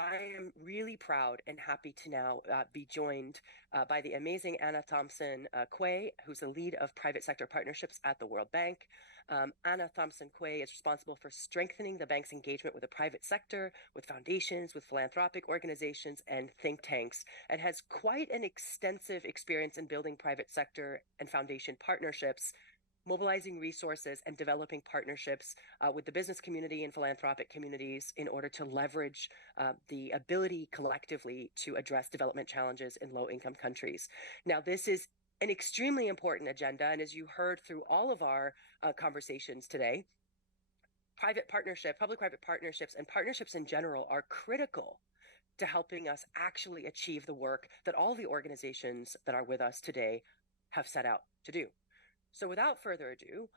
I am really proud and happy to now be joined by the amazing Anna Thompson Quaye, who's the lead of private sector partnerships at the World Bank. Anna Thompson Quaye is responsible for strengthening the bank's engagement with the private sector, with foundations, with philanthropic organizations, and think tanks, and has quite an extensive experience in building private sector and foundation partnerships, mobilizing resources and developing partnerships with the business community and philanthropic communities in order to leverage the ability collectively to address development challenges in low-income countries. Now, this is an extremely important agenda, and as you heard through all of our conversations today, public-private partnerships, and partnerships in general are critical to helping us actually achieve the work that all the organizations that are with us today have set out to do. So without further ado,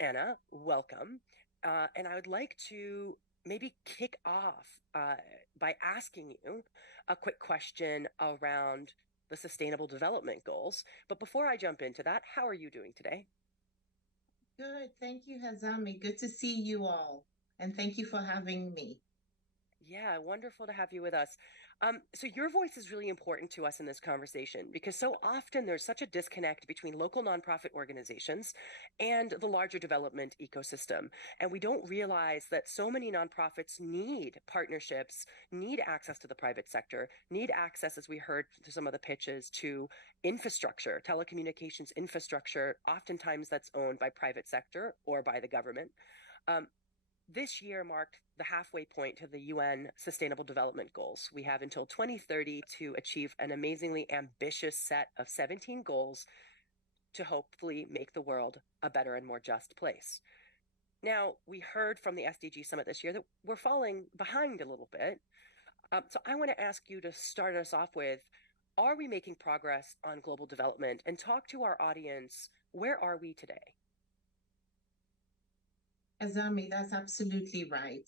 Anna, welcome. And I would like to maybe kick off by asking you a quick question around the Sustainable Development Goals. But before I jump into that, how are you doing today? Good. Thank you, Hazami. Good to see you all. And thank you for having me. Yeah, wonderful to have you with us. So your voice is really important to us in this conversation because so often there's such a disconnect between local nonprofit organizations and the larger development ecosystem. And we don't realize that so many nonprofits need partnerships, need access to the private sector, need access, as we heard through some of the pitches, to infrastructure, telecommunications infrastructure, oftentimes that's owned by private sector or by the government. This year marked the halfway point to the UN Sustainable Development Goals. We have until 2030 to achieve an amazingly ambitious set of 17 goals to hopefully make the world a better and more just place. Now, we heard from the SDG Summit this year that we're falling behind a little bit. So I want to ask you to start us off with, are we making progress on global development? And talk to our audience, where are we today? Azami, that's absolutely right.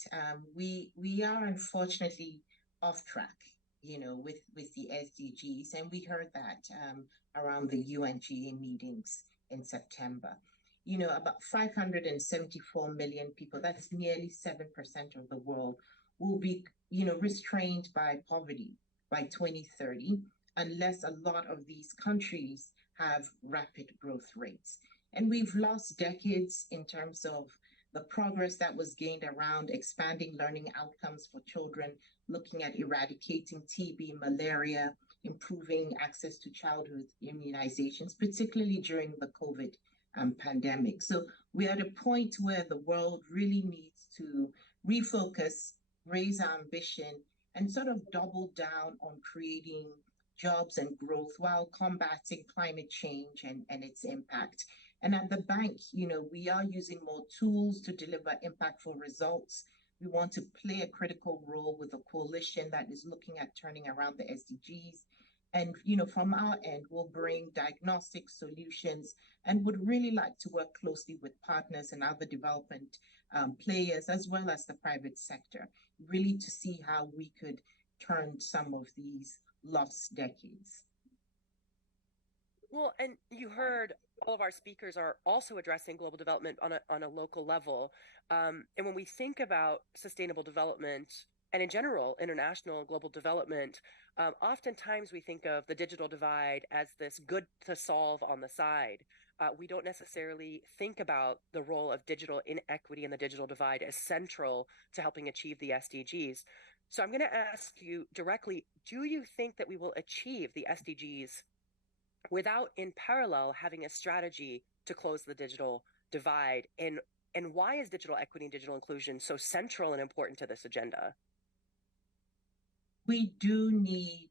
We are unfortunately off track, with the SDGs, and we heard that around the UNGA meetings in September. About 574 million people, that's nearly 7% of the world, will be, restrained by poverty by 2030, unless a lot of these countries have rapid growth rates. And we've lost decades in terms of the progress that was gained around expanding learning outcomes for children, looking at eradicating TB, malaria, improving access to childhood immunizations, particularly during the COVID pandemic. So we're at a point where the world really needs to refocus, raise our ambition, and sort of double down on creating jobs and growth while combating climate change and its impact. And at the bank, we are using more tools to deliver impactful results. We want to play a critical role with a coalition that is looking at turning around the SDGs. And, from our end, we'll bring diagnostic solutions and would really like to work closely with partners and other development players, as well as the private sector, really to see how we could turn some of these lost decades. Well, and you heard all of our speakers are also addressing global development on a local level. And when we think about sustainable development and in general, international global development, oftentimes we think of the digital divide as this good to solve on the side. We don't necessarily think about the role of digital inequity and the digital divide as central to helping achieve the SDGs. So I'm going to ask you directly, do you think that we will achieve the SDGs without in parallel having a strategy to close the digital divide? And why is digital equity and digital inclusion so central and important to this agenda? We do need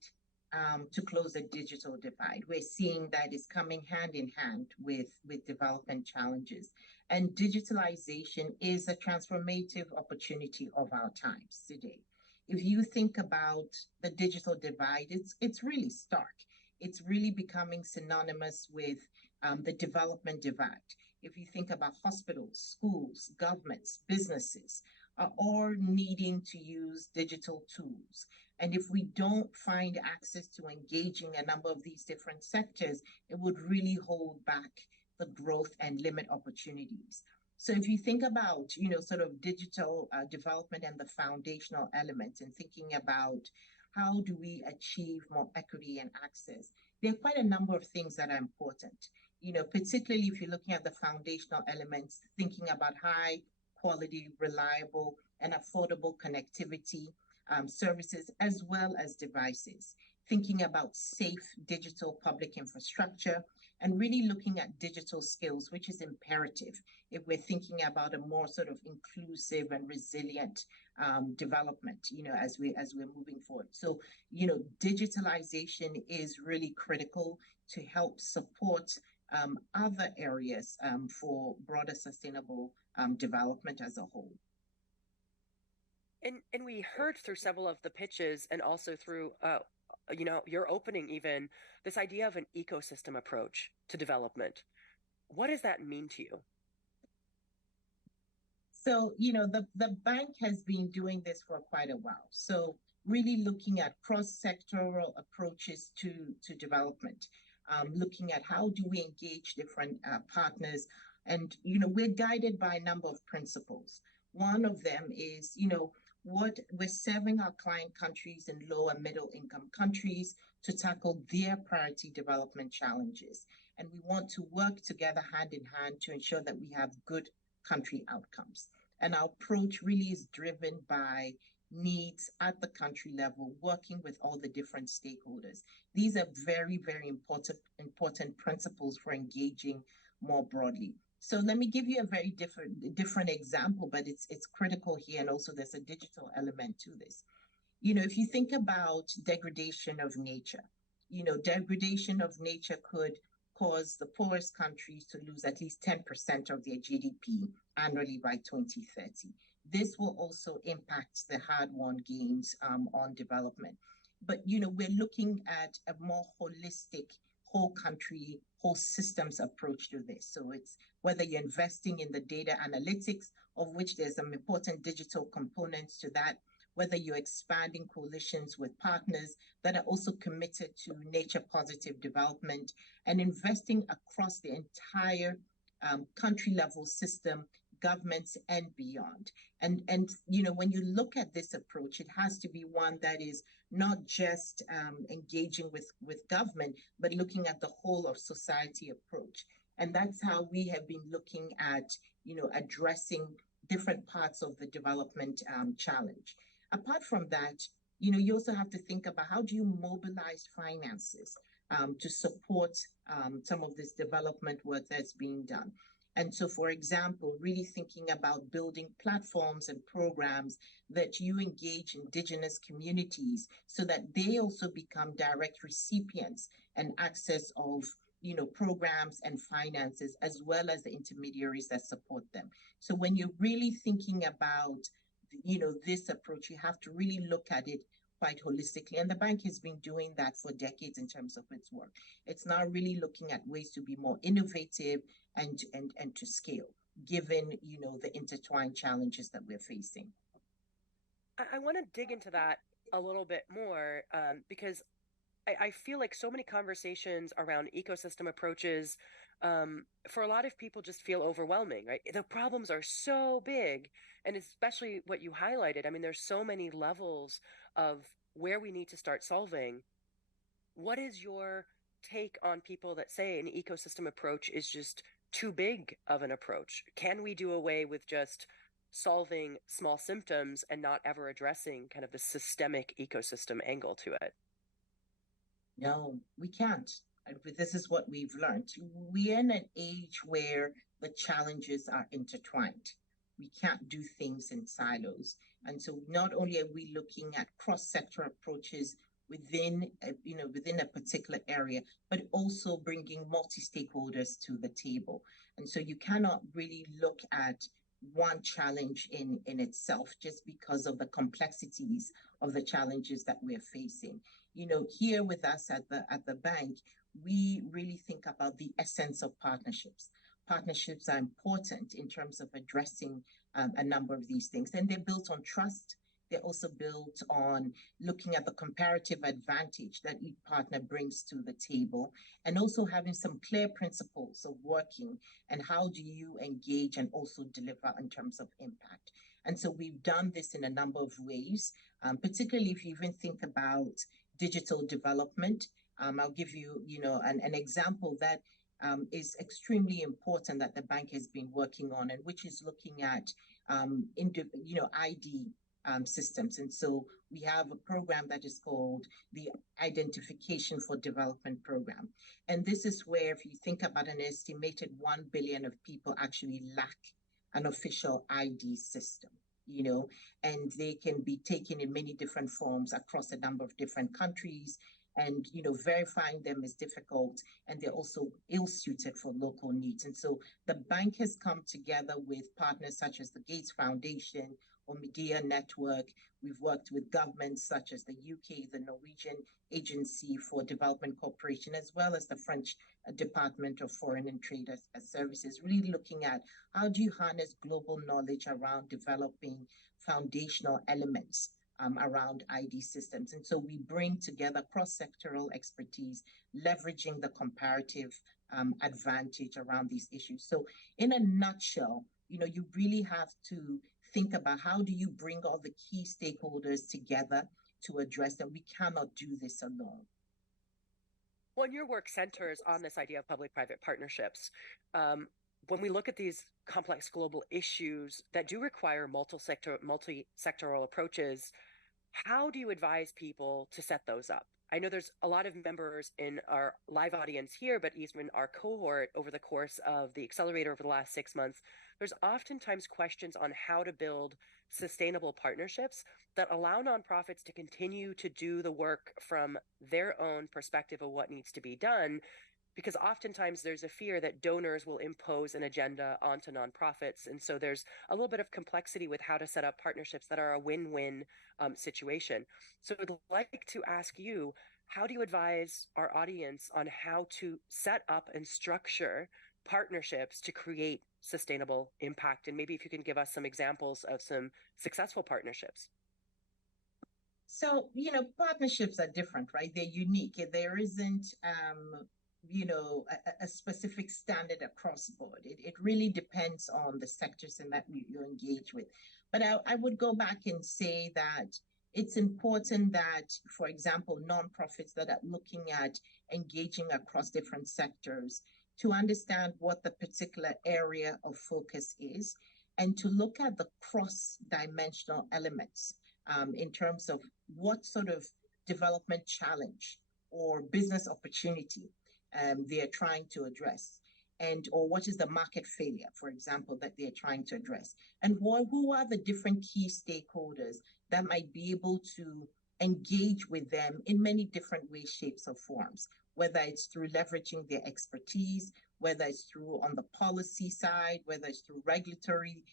to close the digital divide. We're seeing that is coming hand in hand with development challenges. And digitalization is a transformative opportunity of our times today. If you think about the digital divide, it's really stark. It's really becoming synonymous with the development divide. If you think about hospitals, schools, governments, businesses are all needing to use digital tools. And if we don't find access to engaging a number of these different sectors, it would really hold back the growth and limit opportunities. So if you think about, sort of digital development and the foundational elements and thinking about how do we achieve more equity and access, there are quite a number of things that are important. Particularly if you're looking at the foundational elements, thinking about high quality, reliable, and affordable connectivity services, as well as devices, thinking about safe digital public infrastructure, and really looking at digital skills, which is imperative if we're thinking about a more sort of inclusive and resilient development, as we're moving forward. So, digitalization is really critical to help support other areas for broader sustainable development as a whole. And we heard through several of the pitches and also through your opening even, this idea of an ecosystem approach to development. What does that mean to you? So, the bank has been doing this for quite a while. So really looking at cross-sectoral approaches to development, looking at how do we engage different partners. And, we're guided by a number of principles. One of them is, what we're serving our client countries and low and middle income countries to tackle their priority development challenges. And we want to work together hand in hand to ensure that we have good country outcomes. And our approach really is driven by needs at the country level, working with all the different stakeholders. These are very, very important principles for engaging more broadly. So let me give you a very different example, but it's critical here, and also there's a digital element to this. If you think about degradation of nature, degradation of nature could cause the poorest countries to lose at least 10% of their GDP annually by 2030. This will also impact the hard-won gains on development. But, we're looking at a more holistic, whole country, whole systems approach to this. So it's whether you're investing in the data analytics, of which there's some important digital components to that, whether you're expanding coalitions with partners that are also committed to nature positive development, and investing across the entire country level system, governments and beyond. And when you look at this approach, it has to be one that is not just engaging with government, but looking at the whole of society approach. And that's how we have been looking at, addressing different parts of the development challenge. Apart from that, you also have to think about how do you mobilize finances to support some of this development work that's being done. And so, for example, really thinking about building platforms and programs that you engage indigenous communities so that they also become direct recipients and access of programs and finances, as well as the intermediaries that support them. So when you're really thinking about this approach, you have to really look at it quite holistically. And the bank has been doing that for decades in terms of its work. It's now really looking at ways to be more innovative and to scale, given the intertwined challenges that we're facing. I want to dig into that a little bit more because I feel like so many conversations around ecosystem approaches for a lot of people just feel overwhelming, right? The problems are so big, and especially what you highlighted. I mean, there's so many levels of where we need to start solving. What is your take on people that say an ecosystem approach is just too big of an approach? Can we do away with just solving small symptoms and not ever addressing kind of the systemic ecosystem angle to it? No, we can't. This is what we've learned. We're in an age where the challenges are intertwined. We can't do things in silos. And so not only are we looking at cross-sector approaches within a particular area, but also bringing multi-stakeholders to the table. And so you cannot really look at one challenge in itself just because of the complexities of the challenges that we're facing. Here with us at the bank, we really think about the essence of partnerships. Partnerships are important in terms of addressing a number of these things, and they're built on trust, They're also built on looking at the comparative advantage that each partner brings to the table, and also having some clear principles of working and how do you engage and also deliver in terms of impact. And so we've done this in a number of ways, particularly if you even think about digital development. I'll give you, an example that is extremely important that the bank has been working on, and which is looking at ID systems. And so we have a program that is called the Identification for Development Program. And this is where, if you think about an estimated 1 billion of people actually lack an official ID system, and they can be taken in many different forms across a number of different countries. And verifying them is difficult, and they're also ill-suited for local needs. And so the bank has come together with partners such as the Gates Foundation or Media Network. We've worked with governments such as the UK, the Norwegian Agency for Development Cooperation, as well as the French Department of Foreign and Trade Services, really looking at how do you harness global knowledge around developing foundational elements around ID systems. And so we bring together cross-sectoral expertise, leveraging the comparative advantage around these issues. So in a nutshell, you really have to think about how do you bring all the key stakeholders together to address them. We cannot do this alone. Well, your work centers on this idea of public-private partnerships. When we look at these complex global issues that do require multi-sectoral approaches, how do you advise people to set those up? I know there's a lot of members in our live audience here, but even our cohort over the course of the accelerator over the last 6 months, there's oftentimes questions on how to build sustainable partnerships that allow nonprofits to continue to do the work from their own perspective of what needs to be done, because oftentimes there's a fear that donors will impose an agenda onto nonprofits. And so there's a little bit of complexity with how to set up partnerships that are a win-win situation. So I'd like to ask you, how do you advise our audience on how to set up and structure partnerships to create sustainable impact? And maybe if you can give us some examples of some successful partnerships. So, partnerships are different, right? They're unique. There isn't a specific standard across the board. It really depends on the sectors and that you engage with. But I would go back and say that it's important that, for example, nonprofits that are looking at engaging across different sectors, to understand what the particular area of focus is, and to look at the cross-dimensional elements in terms of what sort of development challenge or business opportunity they are trying to address, or what is the market failure, for example, that they're trying to address, and who are the different key stakeholders that might be able to engage with them in many different ways, shapes, or forms, whether it's through leveraging their expertise, whether it's through on the policy side, whether it's through regulatory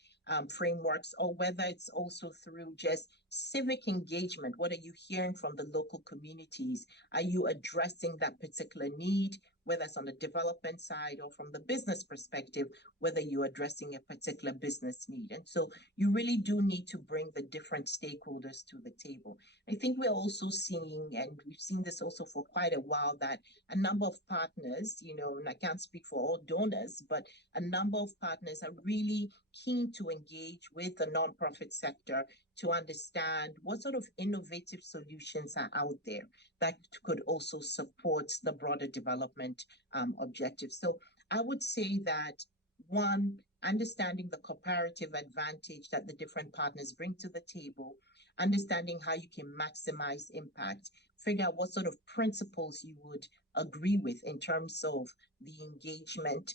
frameworks, or whether it's also through just civic engagement. What are you hearing from the local communities? Are you addressing that particular need, whether it's on the development side or from the business perspective, whether you're addressing a particular business need? And so you really do need to bring the different stakeholders to the table. I think we're also seeing, and we've seen this also for quite a while, that a number of partners, and I can't speak for all donors, but a number of partners are really keen to engage with the nonprofit sector to understand what sort of innovative solutions are out there that could also support the broader development objectives. So I would say that, one, understanding the comparative advantage that the different partners bring to the table, understanding how you can maximize impact, figure out what sort of principles you would agree with in terms of the engagement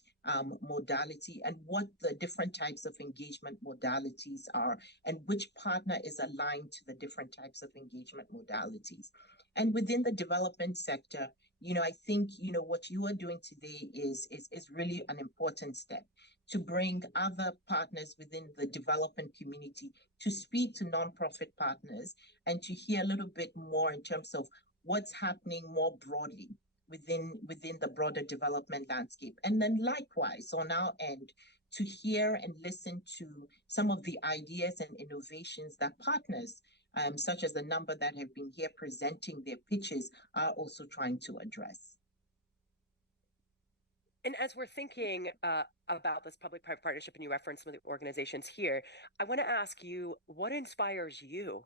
modality, and what the different types of engagement modalities are, and which partner is aligned to the different types of engagement modalities. And within the development sector, I think, what you are doing today is really an important step to bring other partners within the development community to speak to nonprofit partners and to hear a little bit more in terms of what's happening more broadly within the broader development landscape. And then likewise, on our end, to hear and listen to some of the ideas and innovations that partners such as the number that have been here presenting their pitches, are also trying to address. And as we're thinking about this public-private partnership, and you referenced some of the organizations here, I want to ask you, what inspires you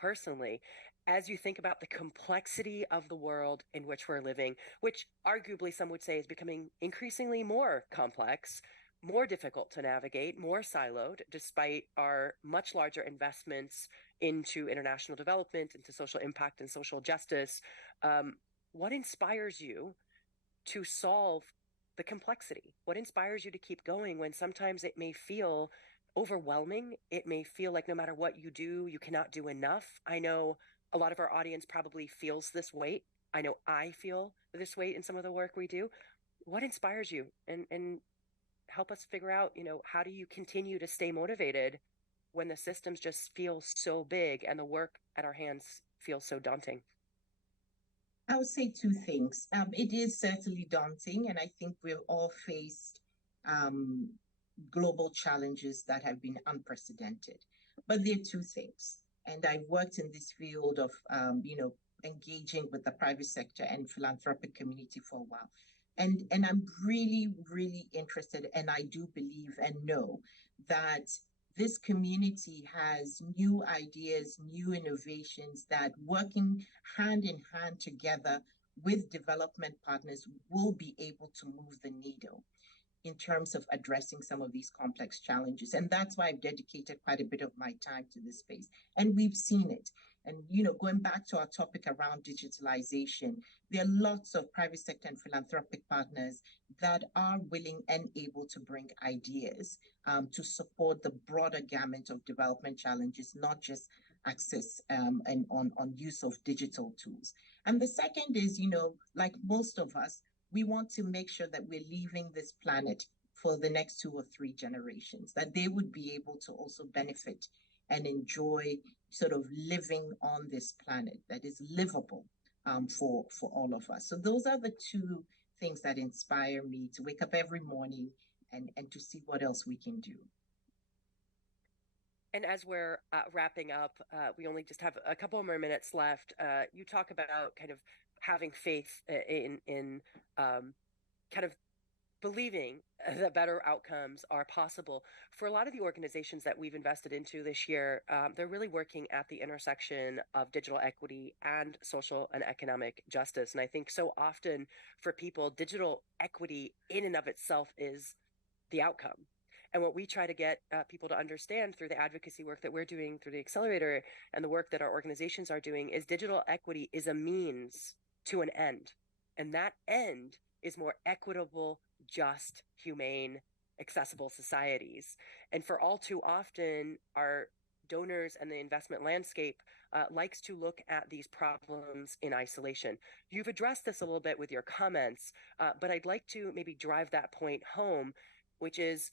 personally as you think about the complexity of the world in which we're living, which arguably some would say is becoming increasingly more complex, more difficult to navigate, more siloed, despite our much larger investments into international development, into social impact and social justice. What inspires you to solve the complexity? What inspires you to keep going when sometimes it may feel overwhelming? It may feel like no matter what you do, you cannot do enough. I know a lot of our audience probably feels this weight. I know I feel this weight in some of the work we do. What inspires you? And help us figure out, how do you continue to stay motivated when the systems just feel so big and the work at our hands feels so daunting? I would say two things. It is certainly daunting, and I think we've all faced um, global challenges that have been unprecedented. But there are two things. And I've worked in this field of, engaging with the private sector and philanthropic community for a while. And I'm really, really interested, and I do believe and know that this community has new ideas, new innovations that working hand in hand together with development partners will be able to move the needle in terms of addressing some of these complex challenges. And that's why I've dedicated quite a bit of my time to this space. And we've seen it. And, going back to our topic around digitalization, there are lots of private sector and philanthropic partners that are willing and able to bring ideas to support the broader gamut of development challenges, not just access and on use of digital tools. And the second is, like most of us, we want to make sure that we're leaving this planet for the next 2 or 3 generations, that they would be able to also benefit and enjoy sort of living on this planet that is livable for all of us. So those are the two things that inspire me to wake up every morning and to see what else we can do. And as we're wrapping up, we only just have a couple more minutes left. You talk about kind of having faith in kind of believing that better outcomes are possible. For a lot of the organizations that we've invested into this year, they're really working at the intersection of digital equity and social and economic justice. And I think so often for people, digital equity in and of itself is the outcome. And what we try to get people to understand through the advocacy work that we're doing through the accelerator and the work that our organizations are doing is digital equity is a means to an end. And that end is more equitable, just, humane, accessible societies. And for all too often, our donors and the investment landscape likes to look at these problems in isolation. You've addressed this a little bit with your comments, but I'd like to maybe drive that point home, which is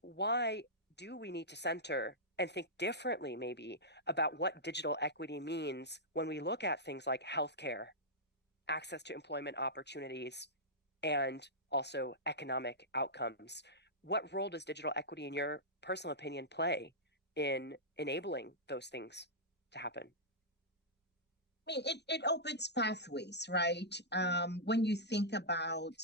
why do we need to center and think differently maybe about what digital equity means when we look at things like healthcare, access to employment opportunities, and also economic outcomes? What role does digital equity, in your personal opinion, play in enabling those things to happen? I mean, it opens pathways, right? When you think about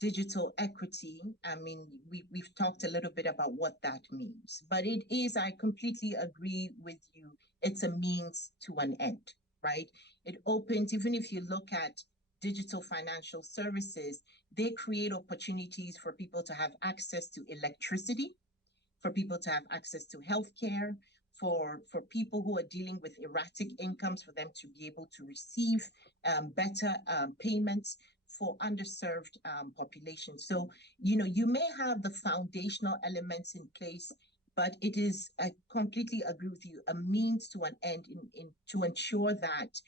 digital equity, I mean, we've talked a little bit about what that means, but it is, I completely agree with you, it's a means to an end, right? It opens, even if you look at digital financial services, they create opportunities for people to have access to electricity, for people to have access to healthcare, for people who are dealing with erratic incomes, for them to be able to receive better payments, for underserved populations. So, you may have the foundational elements in place, but it is, I completely agree with you, a means to an end to ensure that,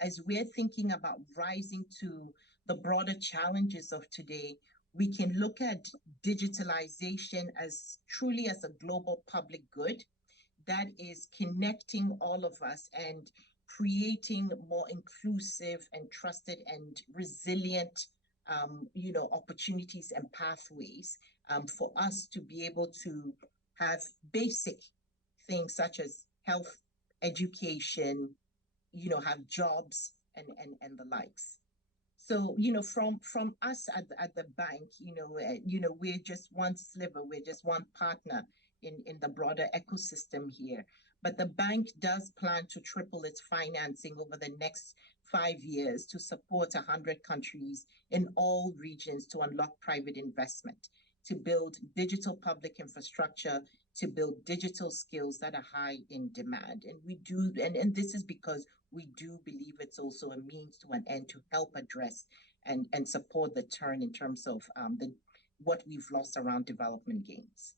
as we're thinking about rising to the broader challenges of today, we can look at digitalization as truly as a global public good that is connecting all of us and creating more inclusive and trusted and resilient, opportunities and pathways for us to be able to have basic things such as health education, have jobs and the likes. So, from us at the bank, we're just one sliver, we're just one partner in the broader ecosystem here. But the bank does plan to triple its financing over the next 5 years to support 100 countries in all regions to unlock private investment, to build digital public infrastructure, to build digital skills that are high in demand. And we do, and this is because we do believe it's also a means to an end to help address and support the turn in terms of what we've lost around development gains.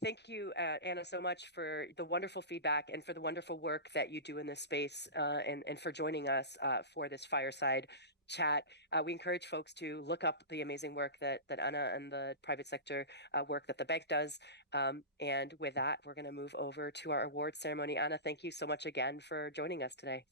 Thank you, Anna, so much for the wonderful feedback and for the wonderful work that you do in this space, and for joining us for this fireside chat. We encourage folks to look up the amazing work that Anna and the private sector work that the bank does. And with that, we're going to move over to our awards ceremony. Anna, thank you so much again for joining us today.